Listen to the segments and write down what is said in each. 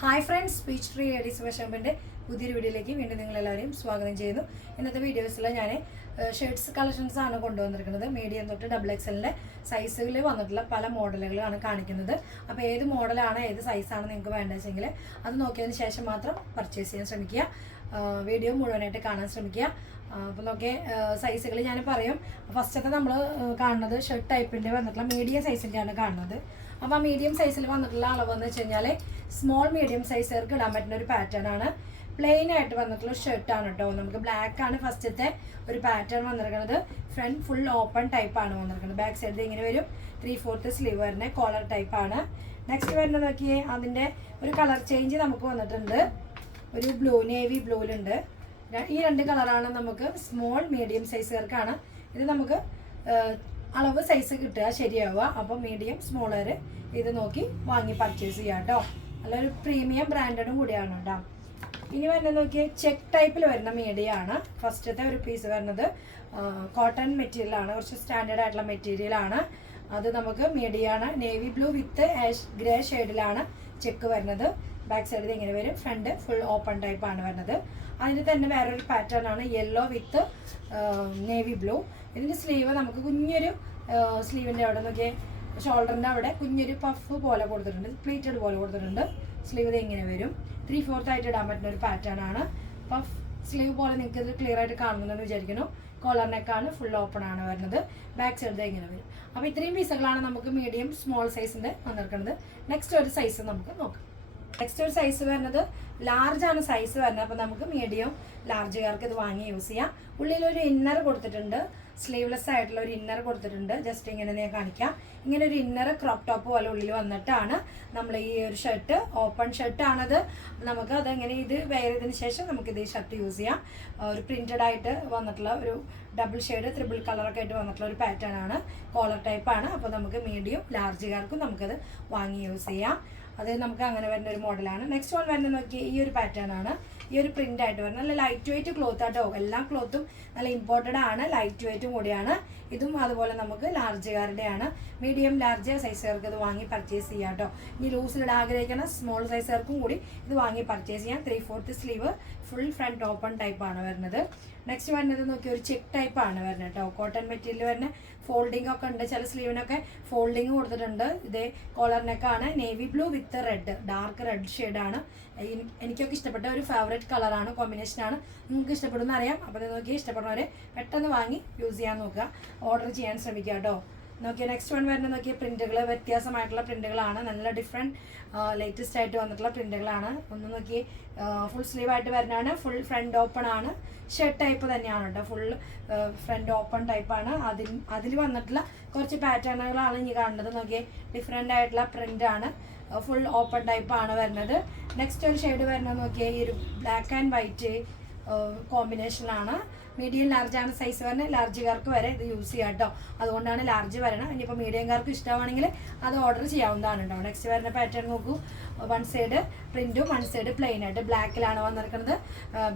Hi friends, speech tree ladies ഫാഷൻ്റെ പുതിയൊരു വീഡിയോയിലേക്ക് വീണ്ടും നിങ്ങളെല്ലാവരെയും സ്വാഗതം ചെയ്യുന്നു. ഇന്നത്തെ വീഡിയോസിൽ ഞാൻ ഷർട്ട്സ് കളക്ഷൻസ് ആണ് കൊണ്ടുവന്നിരിക്കുന്നത്. മീഡിയം തൊട്ട് ഡബിൾ എക്സലിൻ്റെ സൈസുകളിൽ വന്നിട്ടുള്ള പല മോഡലുകളാണ് കാണിക്കുന്നത്. അപ്പോൾ ഏത് മോഡലാണ് ഏത് സൈസാണ് നിങ്ങൾക്ക് വേണ്ടതെങ്കിൽ അത് നോക്കിയതിന് ശേഷം മാത്രം പർച്ചേസ് ചെയ്യാൻ ശ്രമിക്കുക. വീഡിയോ മുഴുവനായിട്ട് കാണാൻ ശ്രമിക്കുക. അപ്പോൾ നോക്കിയ സൈസുകൾ ഞാൻ പറയും. ഫസ്റ്റത്തെ നമ്മൾ കാണുന്നത് ഷർട്ട് ടൈപ്പിൻ്റെ വന്നിട്ടുള്ള മീഡിയം സൈസിൻ്റെയാണ് കാണുന്നത്. അപ്പോൾ ആ മീഡിയം സൈസിൽ വന്നിട്ടുള്ള അളവെന്ന് വെച്ച് കഴിഞ്ഞാൽ സ്മോൾ മീഡിയം സൈസുകാർക്ക് ഇടാൻ പറ്റുന്ന ഒരു പാറ്റേൺ ആണ്. പ്ലെയിൻ ആയിട്ട് വന്നിട്ടുള്ള ഷർട്ടാണ് കേട്ടോ. നമുക്ക് ബ്ലാക്ക് ആണ് ഫസ്റ്റത്തെ ഒരു പാറ്റേൺ വന്നിരിക്കുന്നത്. ഫ്രണ്ട് ഫുൾ ഓപ്പൺ ടൈപ്പാണ് വന്നിരിക്കുന്നത്. ബാക്ക് സൈഡിൽ ഇങ്ങനെ വരും. 3/4 സ്ലീവ് വരുന്ന കോളർ ടൈപ്പാണ്. നെക്സ്റ്റ് വരുന്നത് നോക്കിയേ, അതിൻ്റെ ഒരു കളർ ചേഞ്ച് നമുക്ക് വന്നിട്ടുണ്ട്. ഒരു ബ്ലൂ, നേവി ബ്ലൂയിലുണ്ട്. ഈ രണ്ട് കളറാണ് നമുക്ക് സ്മോൾ മീഡിയം സൈസുകാർക്കാണ്. ഇത് നമുക്ക് അളവ് സൈസ് കിട്ടുക ശരിയാവുക. അപ്പോൾ മീഡിയം സ്മോളർ ഇത് നോക്കി വാങ്ങി പർച്ചേസ് ചെയ്യാം കേട്ടോ. നല്ലൊരു പ്രീമിയം ബ്രാൻഡഡും കൂടിയാണ് കേട്ടോ. ഇനി വരുന്നത് നോക്കിയാൽ ചെക്ക് ടൈപ്പിൽ വരുന്ന മീഡിയമാണ്. ഫസ്റ്റത്തെ ഒരു പീസ് വരുന്നത് കോട്ടൺ മെറ്റീരിയലാണ്. കുറച്ച് സ്റ്റാൻഡേർഡ് ആയിട്ടുള്ള മെറ്റീരിയലാണ്. അത് നമുക്ക് മീഡിയമാണ്. Navy blue with ash grey ഷെയ്ഡിലാണ് ചെക്ക് വരുന്നത്. ബാക്ക് സൈഡിൽ ഇങ്ങനെ വരും. ഫ്രണ്ട് ഫുൾ ഓപ്പൺ ടൈപ്പാണ് വരുന്നത്. അതിന് തന്നെ വേറൊരു പാറ്റേൺ ആണ് യെല്ലോ വിത്ത് നേവി ബ്ലൂ. ഇതിൻ്റെ സ്ലീവ് നമുക്ക് കുഞ്ഞൊരു സ്ലീവിൻ്റെ അവിടെ നോക്കിയാൽ ഷോൾഡറിൻ്റെ അവിടെ കുഞ്ഞൊരു പഫ് പോലെ കൊടുത്തിട്ടുണ്ട്, പ്ലീറ്റഡ് പോലെ കൊടുത്തിട്ടുണ്ട്. സ്ലീവ് ഇത് ഇങ്ങനെ വരും. 3/4 ആയിട്ട് ഇടാൻ പറ്റുന്ന ഒരു പാറ്റേൺ ആണ്. പഫ് സ്ലീവ് പോലെ നിങ്ങൾക്ക് ഇത് ക്ലിയർ ആയിട്ട് കാണുന്നുണ്ടെന്ന് വിചാരിക്കുന്നു. കോളർ നെക്കാണ്, ഫുൾ ഓപ്പൺ ആണ് വരുന്നത്. ബാക്ക് സൈഡ് ഇങ്ങനെ വരും. അപ്പോൾ ഇത്രയും പീസുകളാണ് നമുക്ക് മീഡിയം സ്മോൾ സൈസിൻ്റെ വന്നിരിക്കുന്നത്. നെക്സ്റ്റ് ഒരു സൈസ് നമുക്ക് നോക്കാം. നെക്സ്റ്റ് ഒരു സൈസ് വരുന്നത് ലാർജ് ആണ് സൈസ് വരുന്നത്. അപ്പോൾ നമുക്ക് മീഡിയം ലാർജുകാർക്ക് ഇത് വാങ്ങി യൂസ് ചെയ്യാം. ഉള്ളിലൊരു ഇന്നർ കൊടുത്തിട്ടുണ്ട്. സ്ലീവ്ലെസ് ആയിട്ടുള്ള ഒരു ഇന്നർ കൊടുത്തിട്ടുണ്ട്. ജസ്റ്റ് ഇങ്ങനെ ഞാൻ കാണിക്കാം. ഇങ്ങനെ ഒരു ഇന്നർ ക്രോപ്പ് ടോപ്പ് പോലെ ഉള്ളിൽ വന്നിട്ടാണ് നമ്മൾ ഈ ഒരു ഷർട്ട്, ഓപ്പൺ ഷർട്ടാണത്. നമുക്ക് അതെങ്ങനെ ഇത് വെയർ ചെയ്തതിന് ശേഷം നമുക്കിത് ഈ ഷർട്ട് യൂസ് ചെയ്യാം. ഒരു പ്രിൻറ്റഡ് ആയിട്ട് വന്നിട്ടുള്ള ഒരു ഡബിൾ ഷെയ്ഡ്, ത്രിബിൾ കളറൊക്കെ ആയിട്ട് വന്നിട്ടുള്ള ഒരു പാറ്റേൺ ആണ്. കോളർ ടൈപ്പാണ്. അപ്പോൾ നമുക്ക് മീഡിയം ലാർജുകാർക്കും നമുക്കത് വാങ്ങി യൂസ് ചെയ്യാം. അത് നമുക്ക് അങ്ങനെ വരുന്ന ഒരു മോഡലാണ്. നെക്സ്റ്റ് വൺ വരുന്നത് നോക്കി ഈ ഒരു പാറ്റേൺ ആണ്. ഈ ഒരു പ്രിന്റ് ആയിട്ട് വരുന്നത് നല്ല ലൈറ്റ് വെയിറ്റ് ക്ലോത്ത് ആട്ടോ. എല്ലാ ക്ലോത്തും നല്ല ഇമ്പോർട്ടഡ് ആണ്, ലൈറ്റ് വെയിറ്റും കൂടിയാണ്. ഇതും അതുപോലെ നമുക്ക് ലാർജുകാരുടെയാണ്. മീഡിയം ലാർജ് സൈസുകാർക്ക് ഇത് വാങ്ങി പർച്ചേസ് ചെയ്യാം കേട്ടോ. ഇനി ലൂസിലിടാൻ ആഗ്രഹിക്കുന്ന സ്മോൾ സൈസുകാർക്കും കൂടി ഇത് വാങ്ങി പർച്ചേസ് ചെയ്യാം. 3/4 സ്ലീവ് ഫുൾ ഫ്രണ്ട് ഓപ്പൺ ടൈപ്പാണ് വരുന്നത്. നെക്സ്റ്റ് വരുന്നത് നോക്കി ഒരു ചെക്ക് ടൈപ്പാണ് വരുന്നത് കേട്ടോ. കോട്ടൺ മെറ്റീരിയൽ വരുന്ന ഫോൾഡിംഗ് ഒക്കെ ഉണ്ട്. ചില സ്ലീവിനൊക്കെ ഫോൾഡിങ് കൊടുത്തിട്ടുണ്ട്. ഇതേ കോളർ നെക്കാണ്. Navy blue with red, dark red ഷെയ്ഡാണ്. എനിക്കൊക്കെ ഇഷ്ടപ്പെട്ട ഒരു ഫേവറേറ്റ് കളറാണ്, കോമ്പിനേഷനാണ്. നിങ്ങൾക്ക് ഇഷ്ടപ്പെടുന്ന അറിയാം. അപ്പോൾ നോക്കി ഇഷ്ടപ്പെടുന്നവരെ പെട്ടെന്ന് വാങ്ങി യൂസ് ചെയ്യാൻ നോക്കുക, ഓർഡർ ചെയ്യാൻ ശ്രമിക്കുക കേട്ടോ. നോക്കിയ നെക്സ്റ്റ് വൺ വരുന്നത് നോക്കിയ പ്രിന്റുകൾ വ്യത്യാസമായിട്ടുള്ള പ്രിന്റുകളാണ്. നല്ല ഡിഫറെൻറ്റ് ലേറ്റസ്റ്റ് ആയിട്ട് വന്നിട്ടുള്ള പ്രിന്റുകളാണ്. ഒന്ന് നോക്കി ഫുൾ സ്ലീവ് ആയിട്ട് വരുന്നതാണ്. ഫുൾ ഫ്രണ്ട് ഓപ്പൺ ആണ്. ഷർട്ട് ടൈപ്പ് തന്നെയാണ് കേട്ടോ. ഫുൾ ഫ്രണ്ട് ഓപ്പൺ ടൈപ്പാണ്. അതിൽ വന്നിട്ടുള്ള കുറച്ച് പാറ്റേണുകളാണ് ഇനി കാണുന്നത്. നോക്കിയേ ഡിഫറെൻ്റ് ആയിട്ടുള്ള പ്രിൻ്റാണ്. ഫുൾ ഓപ്പൺ ടൈപ്പാണ് വരുന്നത്. നെക്സ്റ്റ് ഒരു ഷെയ്ഡ് വരുന്നത് നോക്കിയാൽ ഈ ഒരു ബ്ലാക്ക് ആൻഡ് വൈറ്റ് കോമ്പിനേഷനാണ്. മീഡിയം ലാർജാണ് സൈസ് വരുന്നത്. ലാർജുകാർക്ക് വരെ ഇത് യൂസ് ചെയ്യാം കേട്ടോ. അതുകൊണ്ടാണ് ലാർജ് വരണം. ഇനിയിപ്പോൾ മീഡിയംകാർക്ക് ഇഷ്ടമാണെങ്കിൽ അത് ഓർഡർ ചെയ്യാവുന്നതാണ് കേട്ടോ. നെക്സ്റ്റ് വരുന്ന പാറ്റേൺ നോക്കൂ. വൺ സൈഡ് പ്രിൻറ്റും വൺ സൈഡ് പ്ലെയിൻ ആയിട്ട് ബ്ലാക്കിലാണ് വന്നിരിക്കുന്നത്.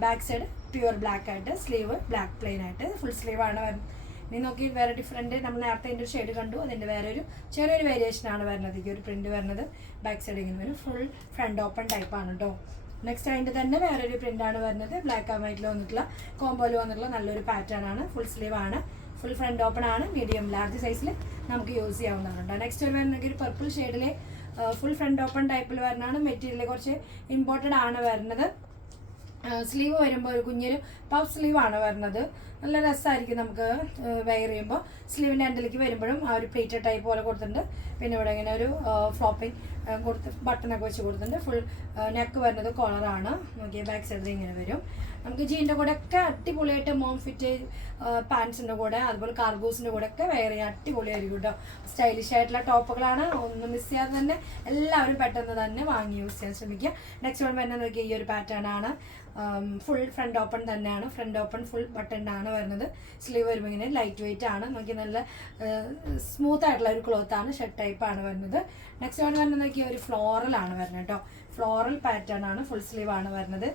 ബാക്ക് സൈഡ് പ്യുവർ ബ്ലാക്ക് ആയിട്ട്, സ്ലീവ് ബ്ലാക്ക് പ്ലെയിൻ ആയിട്ട്, ഫുൾ സ്ലീവാണ് വരുന്നത്. ഇനി നോക്കി വേറെ ഡിഫറെൻറ്റ്, നമ്മൾ നേരത്തെ അതിൻ്റെ ഒരു ഷെയ്ഡ് കണ്ടു. അതിൻ്റെ വേറെ ഒരു ചെറിയൊരു വേരിയേഷനാണ് വരുന്നത്. ഈ ഒരു പ്രിൻറ്റ് വരുന്നത് ബാക്ക് സൈഡ് ഇങ്ങനെ വരും. ഫുൾ ഫ്രണ്ട് ഓപ്പൺ ടൈപ്പാണ് കേട്ടോ. നെക്സ്റ്റ് അതിൻ്റെ തന്നെ വേറൊരു പ്രിൻ്റാണ് വരുന്നത്. ബ്ലാക്ക് ആൻഡ് വൈറ്റിൽ വന്നിട്ടുള്ള കോമ്പോയിൽ വന്നിട്ടുള്ള നല്ലൊരു പാറ്റേൺ ആണ്. ഫുൾ സ്ലീവ് ആണ്, ഫുൾ ഫ്രണ്ട് ഓപ്പൺ ആണ്. മീഡിയം ലാർജ് സൈസിൽ നമുക്ക് യൂസ് ചെയ്യാവുന്നതാണ്. നെക്സ്റ്റ് ഒരു വരുന്നെങ്കിൽ ഒരു പർപ്പിൾ ഷെയ്ഡിൽ ഫുൾ ഫ്രണ്ട് ഓപ്പൺ ടൈപ്പിൽ വരുന്നതാണ്. മെറ്റീരിയൽ കുറച്ച് ഇമ്പോർട്ടഡ് ആണ് വരുന്നത്. സ്ലീവ് വരുമ്പോൾ ഒരു കുഞ്ഞൊരു പഫ് സ്ലീവാണ് വരുന്നത്. നല്ല രസമായിരിക്കും നമുക്ക് വെയർ ചെയ്യുമ്പോൾ. സ്ലീവിൻ്റെ എൻഡിലേക്ക് വരുമ്പോഴും ആ ഒരു പ്ലേറ്റഡ് ടൈപ്പ് പോലെ കൊടുത്തിട്ടുണ്ട്. പിന്നെ ഇവിടെ ഇങ്ങനെ ഒരു ഫ്ലോപ്പിംഗ് കൊടുത്ത് ബട്ടണൊക്കെ വെച്ച് കൊടുത്തിട്ടുണ്ട്. ഫുൾ നെക്ക് വരുന്നത് കോളറാണ്. നോക്കിയാൽ ബാക്ക് സൈഡിൽ ഇങ്ങനെ വരും. നമുക്ക് ജീൻ്റെ കൂടെ ഒക്കെ അടിപൊളിയായിട്ട് മോം ഫിറ്റ് പാൻസിൻ്റെ കൂടെ അതുപോലെ കാർഗോസിൻ്റെ കൂടെ ഒക്കെ വെയർ ചെയ്യാൻ അടിപൊളിയായിരിക്കും കേട്ടോ. സ്റ്റൈലിഷ് ആയിട്ടുള്ള ടോപ്പുകളാണ്. ഒന്നും മിസ് ചെയ്യാതെ തന്നെ എല്ലാവരും പെട്ടെന്ന് തന്നെ വാങ്ങി യൂസ് ചെയ്യാൻ ശ്രമിക്കുക. നെക്സ്റ്റ് വൺ വരുന്നത് നോക്കിയാൽ ഈ ഒരു പാറ്റേൺ ആണ്. ഫുൾ ഫ്രണ്ട് ഓപ്പൺ തന്നെയാണ്. ഫ്രണ്ട് ഓപ്പൺ ഫുൾ ബട്ടൺ ആണ് വരുന്നത്. സ്ലീവ് വരുമ്പോൾ ഇങ്ങനെ ലൈറ്റ് വെയിറ്റ് ആണ്. നോക്കി നല്ല സ്മൂത്ത് ആയിട്ടുള്ള ഒരു ക്ലോത്ത് ആണ്. ഷർട്ട് ടൈപ്പാണ് വരുന്നത്. നെക്സ്റ്റ് വൺ വരുന്നത് നോക്കിയാൽ ഒരു ഫ്ലോറൽ ആണ് വരുന്നത് കേട്ടോ. ഫ്ലോറൽ പാറ്റേൺ ആണ്. ഫുൾ സ്ലീവ് ആണ് വരുന്നത്.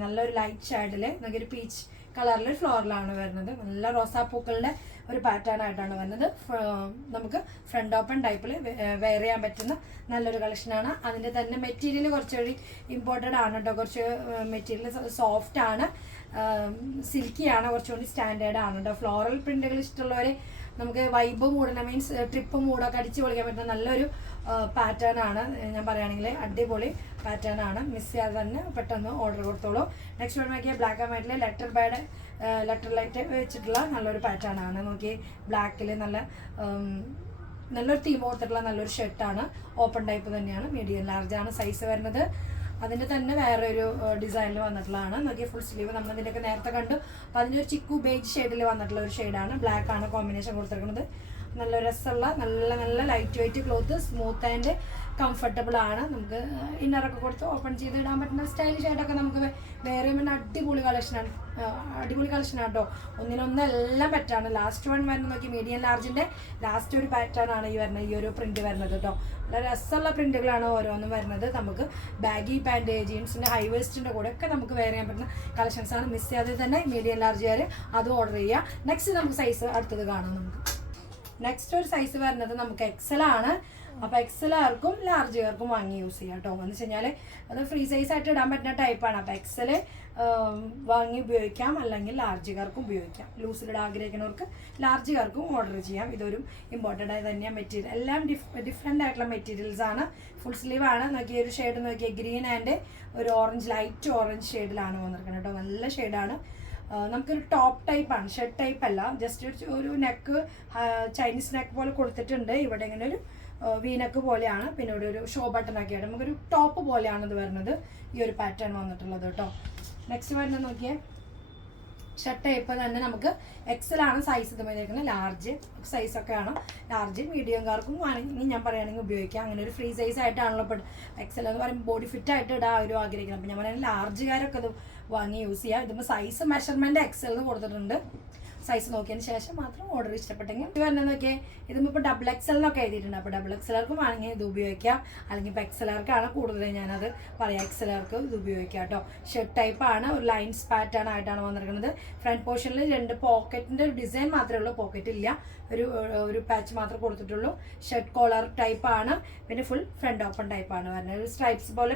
നല്ലൊരു ലൈറ്റ് ഷെയ്ഡിൽ നമുക്കൊരു പീച്ച് കളറിൽ ഫ്ലോറിലാണ് വരുന്നത്. നല്ല റോസാപ്പൂക്കളുടെ ഒരു പാറ്റേൺ ആയിട്ടാണ് വരുന്നത്. നമുക്ക് ഫ്രണ്ട് ഓപ്പൺ ടൈപ്പിൽ വെയർ ചെയ്യാൻ പറ്റുന്ന നല്ലൊരു കളക്ഷനാണ്. അതിൻ്റെ തന്നെ മെറ്റീരിയൽ കുറച്ചുകൂടി ഇമ്പോർട്ടൻ്റ് ആണ് കേട്ടോ. കുറച്ച് മെറ്റീരിയൽ സോഫ്റ്റ് ആണ്, സിൽക്കിയാണ്, കുറച്ചുകൂടി സ്റ്റാൻഡേർഡ് ആണ് കേട്ടോ. ഫ്ലോറൽ പ്രിന്റുകൾ ഇഷ്ടമുള്ളവർ നമുക്ക് വൈബ് മൂടണ മീൻസ് ട്രിപ്പ് മൂടൊക്കെ അടിച്ച് പൊളിക്കാൻ പറ്റുന്ന നല്ലൊരു പാറ്റേൺ ആണ്. ഞാൻ പറയുകയാണെങ്കിൽ അടിപൊളി പാറ്റേൺ ആണ്. മിസ് ചെയ്യാതെ തന്നെ പെട്ടെന്ന് ഓർഡർ കൊടുത്തോളൂ. നെക്സ്റ്റ് വൺ നോക്കിയാൽ ബ്ലാക്ക് ആൻഡ് വൈറ്റിൽ ലെറ്റർ ലൈറ്റ് വെച്ചിട്ടുള്ള നല്ലൊരു പാറ്റേൺ ആണ്. നോക്കി ബ്ലാക്കിൽ നല്ലൊരു തീം കൊടുത്തിട്ടുള്ള നല്ലൊരു ഷർട്ടാണ്. ഓപ്പൺ ടൈപ്പ് തന്നെയാണ്, മീഡിയം ലാർജ് ആണ് സൈസ് വരുന്നത്. അതിൻ്റെ തന്നെ വേറെ ഒരു ഡിസൈനിൽ വന്നിട്ടുള്ളതാണ്. നോക്കിയ ഫുൾ സ്ലീവ് നമ്മൾ ഇതിൻ്റെയൊക്കെ നേരത്തെ കണ്ടു. അപ്പോൾ അതിൻ്റെ ഒരു ചിക്കു ബേജ് ഷെയ്ഡിൽ വന്നിട്ടുള്ള ഒരു ഷെയ്ഡാണ്. ബ്ലാക്ക് ആണ് കോമ്പിനേഷൻ കൊടുത്തിരിക്കുന്നത്. നല്ല രസമുള്ള നല്ല light weight cloth, smooth and comfortable ആണ്. നമുക്ക് ഇന്നറൊക്കെ കൊടുത്ത് ഓപ്പൺ ചെയ്ത് ഇടാൻ പറ്റുന്ന സ്റ്റൈലിഷ് ആയിട്ടൊക്കെ നമുക്ക് വേറെ പിന്നെ അടിപൊളി കളക്ഷനാണ് കേട്ടോ. ഒന്നിനൊന്നെല്ലാം പറ്റാണ്. ലാസ്റ്റ് വൺ വരുന്നത് നോക്കി മീഡിയം ലാർജിൻ്റെ ലാസ്റ്റ് ഒരു പാറ്റേൺ ആണ് ഈ ഒരു പ്രിന്റ് വരുന്നത് കേട്ടോ. നല്ല രസമുള്ള പ്രിന്റുകളാണ് ഓരോന്നും വരുന്നത്. നമുക്ക് ബാഗി പാൻറ്, ജീൻസിൻ്റെ ഹൈ വേസ്റ്റിൻ്റെ കൂടെ ഒക്കെ നമുക്ക് വെയർ ചെയ്യാൻ പറ്റുന്ന കളക്ഷൻസ് ആണ്. മിസ് ചെയ്യാതെ തന്നെ മീഡിയം ലാർജുകാർ അതും ഓർഡർ ചെയ്യുക. നെക്സ്റ്റ് നമുക്ക് സൈസ് അടുത്തത് കാണാം. നമുക്ക് നെക്സ്റ്റ് ഒരു സൈസ് വരുന്നത് നമുക്ക് എക്സൽ ആണ്. അപ്പോൾ എക്സലുകാർക്കും ലാർജുകാർക്കും വാങ്ങി യൂസ് ചെയ്യാം കേട്ടോ. എന്ന് വെച്ച് കഴിഞ്ഞാൽ അത് ഫ്രീ സൈസ് ആയിട്ട് ഇടാൻ പറ്റുന്ന ടൈപ്പാണ്. അപ്പോൾ എക്സൽ വാങ്ങി ഉപയോഗിക്കാം, അല്ലെങ്കിൽ ലാർജുകാർക്കും ഉപയോഗിക്കാം. ലൂസിലിടാൻ ആഗ്രഹിക്കുന്നവർക്ക് ലാർജുകാർക്കും ഓർഡർ ചെയ്യാം. ഇതൊരു ഇമ്പോർട്ടൻ്റ് ആയി തന്നെയാണ് മെറ്റീരിയൽ. എല്ലാം ഡിഫറെൻ്റ് ആയിട്ടുള്ള മെറ്റീരിയൽസ് ആണ്. ഫുൾ സ്ലീവ് ആണ്. നോക്കിയ ഒരു ഷെയ്ഡ് നോക്കിയ ഗ്രീൻ ആൻഡ് ഒരു ഓറഞ്ച്, ലൈറ്റ് ഓറഞ്ച് ഷെയ്ഡിലാണ് വന്നിരിക്കുന്നത് കേട്ടോ. നല്ല ഷെയ്ഡാണ്. നമുക്കൊരു ടോപ്പ് ടൈപ്പാണ്, ഷർട്ട് ടൈപ്പ് അല്ല. ജസ്റ്റ് ഒരു നെക്ക് ചൈനീസ് നെക്ക് പോലെ കൊടുത്തിട്ടുണ്ട്. ഇവിടെ ഇങ്ങനെ ഒരു വീനക്ക് പോലെയാണ്. പിന്നെ ഇവിടെ ഒരു ഷോ ബട്ടൺ ഒക്കെ ആയിട്ട് നമുക്കൊരു ടോപ്പ് പോലെയാണ് ഇത് വരുന്നത്. ഈ ഒരു പാറ്റേൺ വന്നിട്ടുള്ളത് കേട്ടോ. നെക്സ്റ്റ് വരുന്നത് നോക്കിയേ ഷർട്ട് ടൈപ്പ് തന്നെ നമുക്ക് എക്സലാണ് സൈസ് ഇത് വന്നിരിക്കുന്നത്. ലാർജ് സൈസൊക്കെയാണ്. ലാർജ് മീഡിയംകാർക്കും ആണെങ്കിൽ ഞാൻ പറയുകയാണെങ്കിൽ ഉപയോഗിക്കാം. അങ്ങനെ ഒരു ഫ്രീ സൈസ് ആയിട്ടാണല്ലോ ഇപ്പോൾ എക്സൽ എന്ന് പറയുമ്പോൾ ബോഡി ഫിറ്റ് ആയിട്ട് ഇടാൻ ഒരു ആഗ്രഹിക്കണം. അപ്പോൾ ഞാൻ പറയുന്നത് ലാർജുകാരൊക്കെ ഇത് വാങ്ങി യൂസ് ചെയ്യാം. ഇതിപ്പോൾ സൈസ് മെഷർമെൻറ്റ് എക്സലിന് കൊടുത്തിട്ടുണ്ട്. സൈസ് നോക്കിയതിന് ശേഷം മാത്രം ഓർഡർ ഇഷ്ടപ്പെട്ടെങ്കിൽ ഇത് വരുന്നത് നോക്കിയാൽ ഇതിപ്പോൾ ഡബിൾ എക്സൽ എന്നൊക്കെ എഴുതിയിട്ടുണ്ട്. അപ്പോൾ ഡബിൾ എക്സലർക്ക് വേണമെങ്കിൽ ഇത് ഉപയോഗിക്കാം. അല്ലെങ്കിൽ ഇപ്പോൾ എക്സലർക്കാണ് കൂടുതൽ ഞാനത് പറയാം. എക്സലർക്ക് ഇത് ഉപയോഗിക്കാം കേട്ടോ. ഷർട്ട് ടൈപ്പാണ്. ഒരു ലൈൻസ് പാറ്റേൺ ആയിട്ടാണ് വന്നിരിക്കുന്നത്. ഫ്രണ്ട് പോർഷനിൽ 2 പോക്കറ്റിൻ്റെ ഒരു ഡിസൈൻ മാത്രമേ ഉള്ളൂ. പോക്കറ്റ് ഇല്ല, ഒരു പാച്ച് മാത്രമേ കൊടുത്തിട്ടുള്ളൂ. ഷർട്ട് കോളർ ടൈപ്പാണ്. പിന്നെ ഫുൾ ഫ്രണ്ട് ഓപ്പൺ ടൈപ്പാണ് വരുന്നത്. ഒരു സ്ട്രൈപ്സ് പോലെ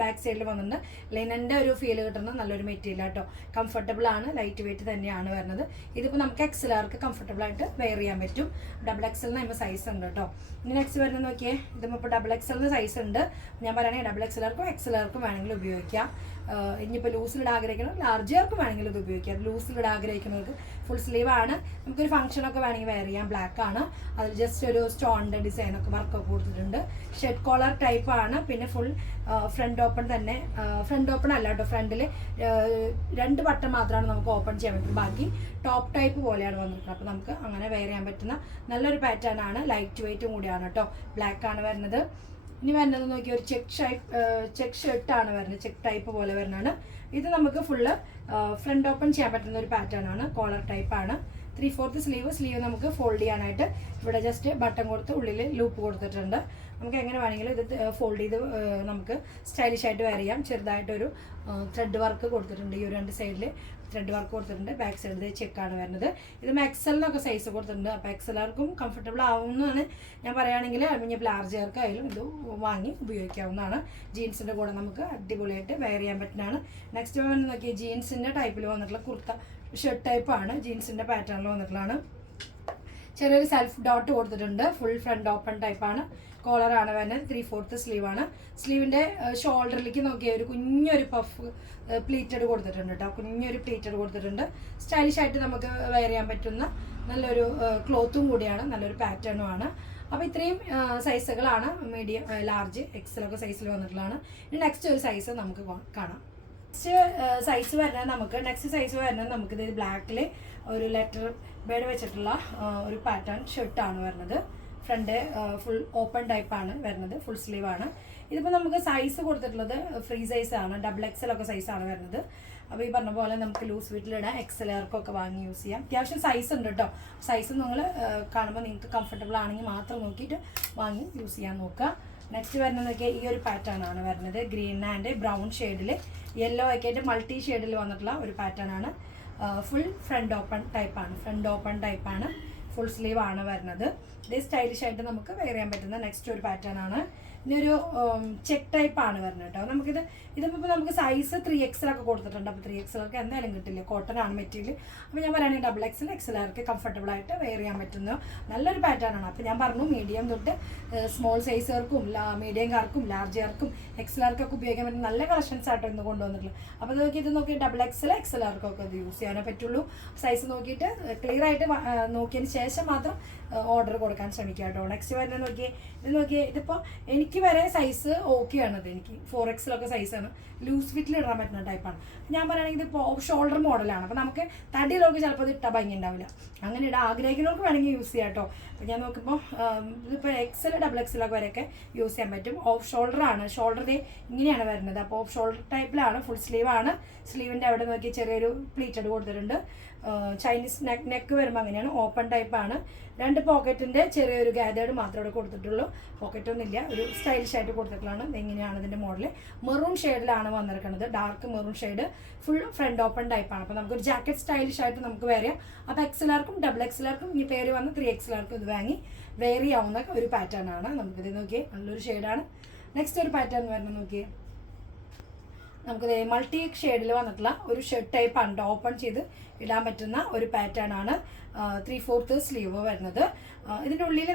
ബാക്ക് സൈഡിൽ വന്നിട്ടുണ്ട്. ലിനൻ്റെ ഒരു ഫീൽ കിട്ടുന്ന നല്ലൊരു മെറ്റീരിയൽ കേട്ടോ. കംഫർട്ടബിൾ ആണ്, ലൈറ്റ് വെയിറ്റ് തന്നെയാണ് വരുന്നത്. ഇതിപ്പോൾ നമുക്ക് എക്സലുകാർക്ക് കംഫർട്ടബിൾ ആയിട്ട് വെയർ ചെയ്യാൻ പറ്റും. ഡബിൾ എക്സലിന് നമ്മൾ സൈസ് ഉണ്ട് കേട്ടോ. ഇനി നെക്സ്റ്റ് വരുന്നത് നോക്കിയേ ഇതിപ്പോൾ ഇപ്പോൾ ഡബിൾ എക്സലിന് സൈസ് ഉണ്ട്. ഞാൻ പറയുകയാണെങ്കിൽ ഡബിൾ എക്സലുകാർക്കും എക്സലുകാർക്കും വേണമെങ്കിൽ ഉപയോഗിക്കാം. ഇനിയിപ്പോൾ ലൂസിലിടാൻ ആഗ്രഹിക്കണം ലാർജുകാർക്ക് വേണമെങ്കിൽ ഇത് ഉപയോഗിക്കാം. ലൂസിലിടാൻ ആഗ്രഹിക്കുന്നവർക്ക് ഫുൾ സ്ലീവ് ആണ്. നമുക്കൊരു ഫംഗ്ഷനൊക്കെ വേണമെങ്കിൽ വെയർ ചെയ്യാം. ബ്ലാക്ക് ആണ്. അതിൽ ജസ്റ്റ് ഒരു സ്റ്റോണിൻ്റെ ഡിസൈനൊക്കെ വർക്കൊക്കെ കൊടുത്തിട്ടുണ്ട്. ഷർട്ട് കോളർ ടൈപ്പ് ആണ്. പിന്നെ ഫുൾ ഫ്രണ്ട് ഓപ്പൺ തന്നെ. ഫ്രണ്ട് ഓപ്പൺ അല്ല കേട്ടോ. ഫ്രണ്ടിൽ 2 ബട്ടൺ മാത്രമാണ് നമുക്ക് ഓപ്പൺ ചെയ്യാൻ പറ്റുന്നത്. ബാക്കി ടോപ്പ് ടൈപ്പ് പോലെയാണ് വന്നിരിക്കുന്നത്. അപ്പോൾ നമുക്ക് അങ്ങനെ വെയർ ചെയ്യാൻ പറ്റുന്ന നല്ലൊരു പാറ്റേൺ ആണ്. ലൈറ്റ് വെയിറ്റും കൂടിയാണ് കേട്ടോ. ബ്ലാക്ക് ആണ് വരുന്നത്. ഇനി വരുന്നത് നോക്കി ഒരു ചെക്ക് ഷർട്ടാണ് വരുന്നത്. ചെക്ക് ടൈപ്പ് പോലെ വരുന്നതാണ്. ഇത് നമുക്ക് ഫുള്ള് ഫ്രണ്ട് ഓപ്പൺ ചെയ്യാൻ പറ്റുന്ന ഒരു പാറ്റേൺ ആണ്. കോളർ ടൈപ്പാണ്. 3/4 സ്ലീവ് നമുക്ക് ഫോൾഡ് ചെയ്യാനായിട്ട് ഇവിടെ ജസ്റ്റ് ബട്ടൺ കൊടുത്ത് ഉള്ളിൽ ലൂപ്പ് കൊടുത്തിട്ടുണ്ട്. നമുക്ക് എങ്ങനെ വേണമെങ്കിലും ഇത് ഫോൾഡ് ചെയ്ത് നമുക്ക് സ്റ്റൈലിഷ് ആയിട്ട് വെയർ ചെയ്യാം. ചെറുതായിട്ടൊരു ത്രെഡ് വർക്ക് കൊടുത്തിട്ടുണ്ട്. ഈ ഒരു 2 സൈഡിൽ ത്രെഡ് വർക്ക് കൊടുത്തിട്ടുണ്ട്. ബാക്ക് സൈഡിൽ ചെക്കാണ് വരുന്നത്. ഇത് എക്സലിനൊക്കെ സൈസ് കൊടുത്തിട്ടുണ്ട്. അപ്പോൾ എക്സലുകാർക്കും കംഫർട്ടബിൾ ആവുന്നതാണ് ഞാൻ പറയുകയാണെങ്കിൽ. അല്ലെങ്കിൽ ലാർജുകാർക്കായാലും ഇത് വാങ്ങി ഉപയോഗിക്കാവുന്നതാണ്. ജീൻസിൻ്റെ കൂടെ നമുക്ക് അടിപൊളിയായിട്ട് വെയർ ചെയ്യാൻ പറ്റുന്നതാണ്. നെക്സ്റ്റ് വന്ന് നോക്കിയാൽ ജീൻസിൻ്റെ ടൈപ്പിൽ വന്നിട്ടുള്ള കുർത്ത ഷർട്ട് ടൈപ്പാണ്. ജീൻസിൻ്റെ പാറ്റേണിൽ വന്നിട്ടുള്ളതാണ്. ചെറിയൊരു സെൽഫ് ഡോട്ട് കൊടുത്തിട്ടുണ്ട്. ഫുൾ ഫ്രണ്ട് ഓപ്പൺ ടൈപ്പാണ്. കോളറാണ് വരുന്നത്. 3/4 സ്ലീവാണ്. സ്ലീവിൻ്റെ ഷോൾഡറിലേക്ക് നോക്കിയാൽ ഒരു കുഞ്ഞൊരു പഫ് പ്ലീറ്റഡ് കൊടുത്തിട്ടുണ്ട് കേട്ടോ. കുഞ്ഞൊരു പ്ലീറ്റഡ് കൊടുത്തിട്ടുണ്ട്. സ്റ്റൈലിഷ് ആയിട്ട് നമുക്ക് വെയർ ചെയ്യാൻ പറ്റുന്ന നല്ലൊരു ക്ലോത്തും കൂടിയാണ്. നല്ലൊരു പാറ്റേണുമാണ്. അപ്പോൾ ഇത്രയും സൈസുകളാണ്. മീഡിയം, ലാർജ്, എക്സലൊക്കെ സൈസിൽ വന്നിട്ടുള്ളതാണ്. ഇനി നെക്സ്റ്റ് ഒരു സൈസ് നമുക്ക് കാണാം. നെക്സ്റ്റ് സൈസ് വരുന്നത് നമുക്ക് ഇത് ബ്ലാക്കിൽ ഒരു ലെറ്റർ ബേഡ് വെച്ചിട്ടുള്ള ഒരു പാറ്റേൺ ഷർട്ടാണ് വരുന്നത്. ഫ്രണ്ട് ഫുൾ ഓപ്പൺ ടൈപ്പാണ് വരുന്നത്. ഫുൾ സ്ലീവാണ്. ഇതിപ്പോൾ നമുക്ക് സൈസ് കൊടുത്തിട്ടുള്ളത് ഫ്രീ സൈസാണ്. ഡബിൾ എക്സലൊക്കെ സൈസാണ് വരുന്നത്. അപ്പോൾ ഈ പറഞ്ഞ പോലെ നമുക്ക് ലൂസ് വീട്ടിലിടാൻ എക്സലുകാർക്കൊക്കെ വാങ്ങി യൂസ് ചെയ്യാം. അത്യാവശ്യം സൈസ് ഉണ്ട് കേട്ടോ. സൈസ് നിങ്ങൾ കാണുമ്പോൾ നിങ്ങൾക്ക് കംഫർട്ടബിൾ ആണെങ്കിൽ മാത്രം നോക്കിയിട്ട് വാങ്ങി യൂസ് ചെയ്യാൻ നോക്കുക. നെക്സ്റ്റ് വരുന്നതൊക്കെ ഈ ഒരു പാറ്റേൺ ആണ് വരുന്നത്. ഗ്രീൻ ആൻഡ് ബ്രൗൺ ഷെയ്ഡിൽ യെല്ലോ ഒക്കെ ആയിട്ട് മൾട്ടി ഷെയ്ഡിൽ വന്നിട്ടുള്ള ഒരു പാറ്റേൺ ആണ്. ഫുൾ ഫ്രണ്ട് ഓപ്പൺ ടൈപ്പാണ്, ഫുൾ സ്ലീവ് ആണ് വരുന്നത്. ഇതേ സ്റ്റൈലിഷ് ആയിട്ട് നമുക്ക് വെയർ ചെയ്യാൻ പറ്റുന്ന നെക്സ്റ്റ് ഒരു പാറ്റേൺ ആണ്. ഇനി ഒരു ചെക്ക് ടൈപ്പ് ആണ് വരുന്നത് കേട്ടോ. ഇതിപ്പോൾ നമുക്ക് സൈസ് 3XL ഒക്കെ കൊടുത്തിട്ടുണ്ട്. അപ്പോൾ 3XL ഒക്കെ എന്തായാലും കിട്ടില്ല, കോട്ടൺ ആണ് മെറ്റീരിയൽ. അപ്പോൾ ഞാൻ പറയുകയാണെങ്കിൽ XXL XLർക്ക് കംഫർട്ടബിൾ ആയിട്ട് വെയർ ചെയ്യാൻ പറ്റുന്ന നല്ലൊരു പാറ്റേൺ ആണ്. അപ്പോൾ ഞാൻ പറഞ്ഞു മീഡിയം തൊട്ട് സ്മോൾ സൈസുകാർക്കും മീഡിയംകാർക്കും ലാർജുകാർക്കും XLർക്കൊക്കെ ഉപയോഗിക്കാൻ പറ്റുന്ന നല്ല കളക്ഷൻസ് ആട്ടോ ഇന്ന് കൊണ്ടുവന്നിട്ടുള്ളത്. അപ്പോൾ ഇത് നോക്കി XXL XLർക്കൊക്കെ ഇത് യൂസ് ചെയ്യാനേ പറ്റുള്ളൂ. സൈസ് നോക്കിയിട്ട് ക്ലിയർ ആയിട്ട് നോക്കിയതിന് ശേഷം മാത്രം ഓർഡർ കൊടുക്കാൻ ശ്രമിക്കുക കേട്ടോ. നെക്സ്റ്റ് വരുന്നത് നോക്കിയേ ഇതിപ്പോൾ എനിക്ക് വരെ സൈസ് ഓക്കെ ആണത്. എനിക്ക് 4XL ഒക്കെ സൈസാണ്, ലൂസ് ഫിറ്റിൽ ഇടാൻ പറ്റുന്ന ടൈപ്പാണ്. ഞാൻ പറയുകയാണെങ്കിൽ ഇതിപ്പോൾ ഓഫ് ഷോൾഡർ മോഡലാണ്. അപ്പോൾ നമുക്ക് തടിയുള്ളവർക്ക് ചിലപ്പോൾ ഇത് ഇട്ടാൽ ഭംഗി ഉണ്ടാവില്ല. അങ്ങനെ ഇടാൻ ആഗ്രഹിക്കുന്നവർക്ക് വേണമെങ്കിൽ യൂസ് ചെയ്യാം കേട്ടോ. അപ്പോൾ ഞാൻ നോക്കുമ്പോൾ ഇതിപ്പോൾ XL XXL ഒക്കെ വരെയൊക്കെ യൂസ് ചെയ്യാൻ പറ്റും. ഓഫ് ഷോൾഡർ ആണ്, ഷോൾഡർ ഇങ്ങനെയാണ് വരുന്നത്. അപ്പോൾ ഓഫ് ഷോൾഡർ ടൈപ്പിലാണ്, ഫുൾ സ്ലീവ് ആണ്. സ്ലീവിൻ്റെ അവിടെ നോക്കി ചെറിയൊരു പ്ലീറ്റഡ് കൊടുത്തിട്ടുണ്ട്. ചൈനീസ് നെക്ക് വരുമ്പോൾ അങ്ങനെയാണ്, ഓപ്പൺ ടൈപ്പാണ്. 2 പോക്കറ്റിൻ്റെ ചെറിയൊരു ഗാദേർഡ് മാത്രമേ ഇവിടെ കൊടുത്തിട്ടുള്ളൂ, പോക്കറ്റൊന്നും ഇല്ല. ഒരു സ്റ്റൈലിഷ് ആയിട്ട് കൊടുത്തിട്ടുള്ളതാണ്. ഇതെങ്ങനെയാണ് ഇതിൻ്റെ മോഡൽ. മെറൂൺ ഷെയ്ഡിലാണ് വന്നിരിക്കുന്നത്, dark maroon shade, full front open ടൈപ്പാണ്. അപ്പോൾ നമുക്കൊരു ജാക്കറ്റ് സ്റ്റൈലിഷ് ആയിട്ട് നമുക്ക് വെയർ ചെയ്യാം. അപ്പോൾ XLർക്കും XXLർക്കും ഇനി പേര് വന്ന് 3XLർക്കും ഇത് വാങ്ങി വെയർ ചെയ്യാവുന്ന ഒരു പാറ്റേൺ ആണ്. നമുക്കിത് നോക്കിയേ, നല്ലൊരു ഷെയ്ഡാണ്. നെക്സ്റ്റ് ഒരു പാറ്റേൺ വരുന്നത് നോക്കിയേ, നമുക്കിത് മൾട്ടി ഷെയ്ഡിൽ വന്നിട്ടുള്ള ഒരു ഷർട്ട് ടൈപ്പാണ്. ഓപ്പൺ ചെയ്ത് ഇടാൻ പറ്റുന്ന ഒരു പാറ്റേൺ ആണ്. 3/4 സ്ലീവ് വരുന്നത്. ഇതിൻ്റെ ഉള്ളിൽ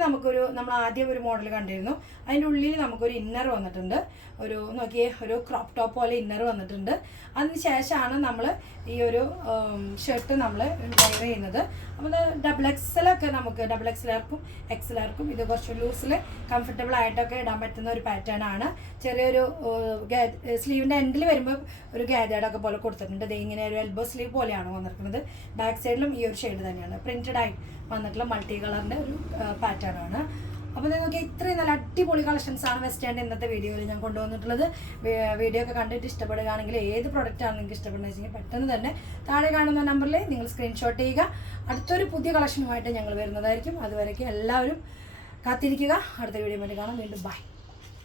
നമ്മൾ ആദ്യം ഒരു മോഡൽ കണ്ടിരുന്നു. അതിൻ്റെ ഉള്ളിൽ നമുക്കൊരു ഇന്നർ വന്നിട്ടുണ്ട്. ഒരു ക്രോപ്പ് ടോപ്പ് പോലെ ഇന്നർ വന്നിട്ടുണ്ട്. അതിന് ശേഷമാണ് നമ്മൾ ഈ ഒരു ഷർട്ട് നമ്മൾ വെയർ ചെയ്യുന്നത്. അപ്പോൾ XXL ഒക്കെ നമുക്ക് XXLർക്കും XLർക്കും ഇത് കുറച്ച് ലൂസിൽ കംഫർട്ടബിൾ ആയിട്ടൊക്കെ ഇടാൻ പറ്റുന്ന ഒരു പാറ്റേൺ ആണ്. ചെറിയൊരു സ്ലീവിൻ്റെ എൻഡിൽ വരുമ്പോൾ ഒരു ഗാദേർഡൊക്കെ പോലെ കൊടുത്തിട്ടുണ്ട്. ഇത് ഇങ്ങനെ ഒരു എൽബോ സ്ലീവ് പോലെയാണ് വന്നിരിക്കുന്നത്. ബാക്ക് സൈഡിലും ഈ ഒരു ഷെയ്ഡ് തന്നെയാണ്, പ്രിന്റഡ് ആയി വന്നിട്ടുള്ള മൾട്ടി കളറിൻ്റെ ഒരു പാറ്റേൺ ആണ്. അപ്പോൾ നിങ്ങൾക്ക് ഇത്രയും നല്ല അടിപൊളി കളക്ഷൻസ് ആണ് വെസ്റ്റേണിൻ്റെ ഇന്നത്തെ വീഡിയോയിൽ ഞാൻ കൊണ്ടുവന്നിട്ടുള്ളത്. വീഡിയോ ഒക്കെ കണ്ടിട്ട് ഇഷ്ടപ്പെടുകയാണെങ്കിൽ ഏത് പ്രൊഡക്റ്റാണ് നിങ്ങൾക്ക് ഇഷ്ടപ്പെടുന്നത് വെച്ചെങ്കിൽ പെട്ടെന്ന് തന്നെ താഴെ കാണുന്ന നമ്പറിൽ നിങ്ങൾ സ്ക്രീൻഷോട്ട് ചെയ്യുക. അടുത്തൊരു പുതിയ കളക്ഷനുമായിട്ട് ഞങ്ങൾ വരുന്നതായിരിക്കും. അതുവരേക്കും എല്ലാവരും കാത്തിരിക്കുക. അടുത്ത വീഡിയോ വേണ്ടി കാണാം. വീണ്ടും ബൈ.